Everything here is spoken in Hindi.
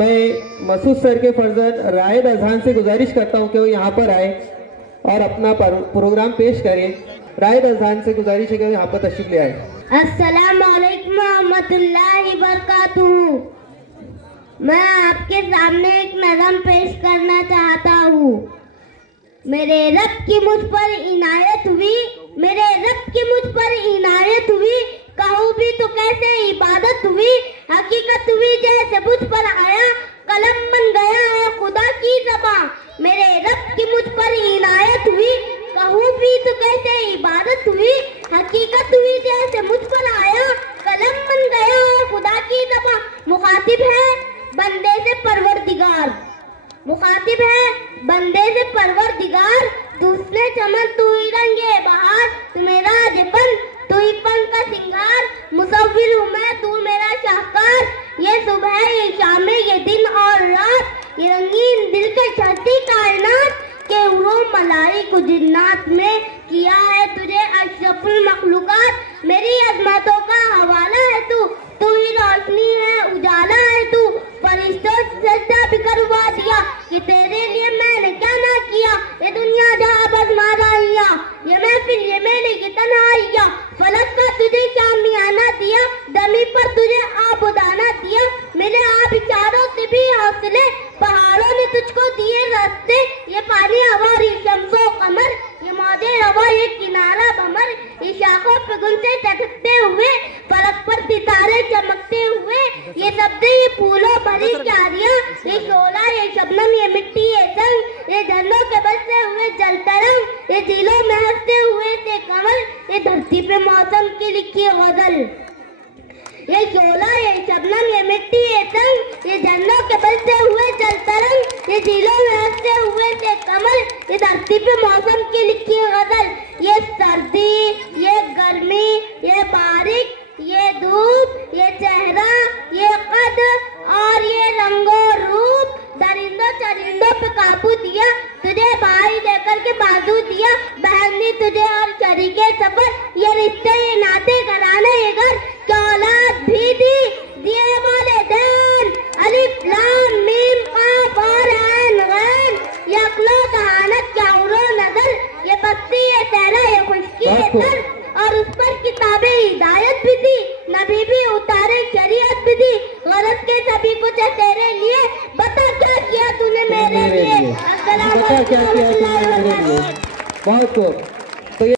मैं मसूद सर के फर्जंद रायद अजहान से गुजारिश करता हूं कि वो यहाँ पर आए और अपना प्रोग्राम पेश करें। रायद अजहान से गुजारिश है कि यहाँ पर तशरीफ ले आए। अस्सलाम वालेकुम रहमतुल्लाहि बरकातुहू। मैं आपके सामने एक नज़म पेश करना चाहता हूँ। मेरे रब की मुझ पर इनायत हुई, मेरे रब की मुझ पर इनायत हुई, कहूँ भी तो कैसे इबादत हुई, हकीकत हुई जैसे मुझ पर आया, कलम बन गया है खुदा की ज़बां। मेरे रब की मुझ पर इनायत हुई, कहूँ भी तो कैसे इबादत हुई, हकीकत हुई जैसे मुझ पर आया, कलम बन गया है खुदा की ज़बां। मुखातिब है बंदे से परवरदिगार, मुखातिब है बंदे से परवरदिगार, दूसरे चमन तू ही रंगे बहार, तू मेरा जिबन तू ही फन का सिंगार, मुसव्विर हूँ मैं तू मेरा शाहकार। ये सुबह ये शाम ये दिन और रात, ये रंगीन दिल के चलती कायनात के उरो मलारी को जिन्नात में किया है तुझे अशरफुल मखलूकात। मेरी अजमतों का हवाला है तू, तू ही रोशनी है उजाला है तू, फरिश्तों से सजदा भी करवा दिया कि तेरे लिए मैंने क्या ना किया। ये दुनिया जहाँ बस माराइया, ये महफिल ये मेले की तन्हाइया, फलक का तुझे शामियाना दिया, दमी पर तुझे आबुदाना दिया। मेरे आप चारों से भी हौसले, पहाड़ों ने तुझको दिए रास्ते, ये पानी हवा शम्सो कमर, ये मौजे रवा ये किनारा बमर, ये शाखों पे गुल से टकते हुए, फलक पर सितारे चमकते हुए, ये सब्ज़े ये फूलों भरी क्यारियां, ये शोला ये शबनम ये मिट्टी ये संग, ये झंडों के बसते हुए जल तरंग, ये झीलों में हंसते हुए थे कमल, ये धरती पे मौसम की लिखी गजल। ये शोला ये शबनम ये मिट्टी ये संग, ये झंडों के बसते हुए जल तरंग, ये झीलों में हंसते हुए थे कमल, ये धरती पे मौसम की लिखी गजल। ये सर्दी ये गर्मी ये बारिश ये धूप ये चेहरा ये कद और ये रंगो रूप, दरिंदों चरिंदों पे काबू दिया, तुझे भाई लेकर के बाजू दिया, बहन ने तुझे और शरीके सफर, ये रिश्ते ये नाते घराने ये घर, औलाद भी दी दिए बोले देन, अलिफ लाम मीम काफ और ऐन गैन, ये अक्लो कहानत क्या उरो नजर, ये बस्ती ये सहरा ये खुशकी ये तर, और उस पर किताबें हिदायत भी दी, नबी भी उतारे शरीयत भी दी, गरज के सभी कुछ है तेरे लिए, बता क्या किया तूने मेरे लिए। अस्सलाम वालेकुम। बहुत खूब।